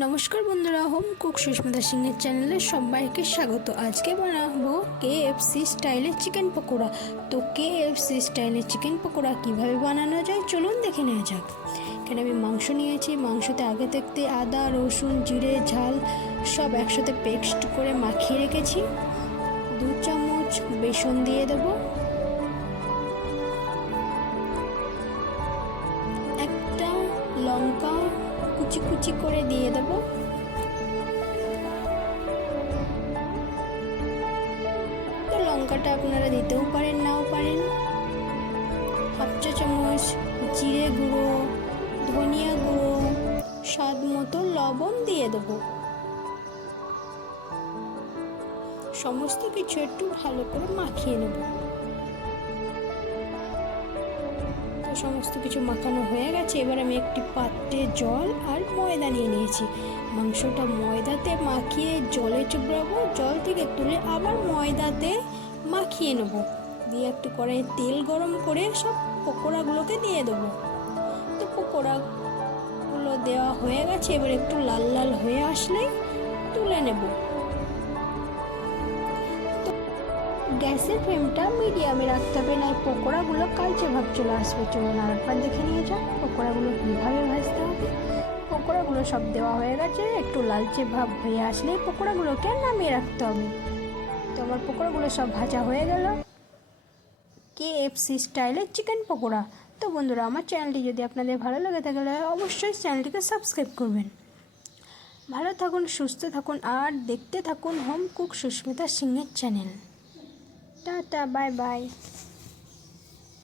নমস্কার বন্ধুরা, home cook Susmita সিংয়ের চ্যানেলে সবাইকে স্বাগত। আজকে বানাবো KFC স্টাইলের চিকেন পকোড়া। তো KFC স্টাইলের চিকেন পকোড়া কীভাবে বানানো যায় চলুন দেখে নেওয়া যাক। এখানে আমি মাংস নিয়েছি। মাংসতে আগে থাকতে আদা, রসুন, জিরে, ঝাল সব একসাথে পেস্ট করে মাখিয়ে রেখেছি। 2 চামচ বেসন দিয়ে দেবো, একটা লঙ্কা কুচি কুচি করে দিয়ে দেবো, তো লঙ্কাটা আপনারা দিতেও পারেন নাও পারেন। 1/2 চা চামচ জিরে গুঁড়ো, ধনিয়া গুঁড়ো, স্বাদ মতো লবণ দিয়ে দেবো। সমস্ত কিছু একটু ভালো করে মাখিয়ে নেব। তো সমস্ত কিছু মাখানো হয়ে গেছে। এবার আমি একটি পাত্রে জল আর ময়দা নিয়ে নিয়েছি। মাংসটা ময়দাতে মাখিয়ে জলে চুবড়াবো, জল থেকে তুলে আবার ময়দাতে মাখিয়ে নেব। দিয়ে একটু কড়াইয়ে তেল গরম করে সব পকোড়াগুলোকে দিয়ে দেবো। তো পকোড়াগুলো দেওয়া হয়ে গেছে। এবার একটু লাল লাল হয়ে আসলেই তুলে নেব। গ্যাসের ফ্লেমটা মিডিয়ামে রাখতে হবে, না পকোড়াগুলো কালচে ভাব চলে আসবে। চলুন আরেকবার দেখে নিয়ে যাক পকোড়াগুলো কীভাবে ভাজতে হবে। পকোড়াগুলো সব দেওয়া হয়ে গেছে। একটু লালচে ভাব হয়ে আসলে পকোড়াগুলোকে নামিয়ে রাখতে হবে। তো আমার পকোড়াগুলো সব ভাজা হয়ে গেল। KFC স্টাইলের চিকেন পকোড়া। তো বন্ধুরা, আমার চ্যানেলটি যদি আপনাদের ভালো লাগে তাহলে অবশ্যই চ্যানেলটিকে সাবস্ক্রাইব করবেন। ভালো থাকুন, সুস্থ থাকুন আর দেখতে থাকুন হোম কুক সুস্মিতা সিংয়ের চ্যানেল। Tata, bye bye.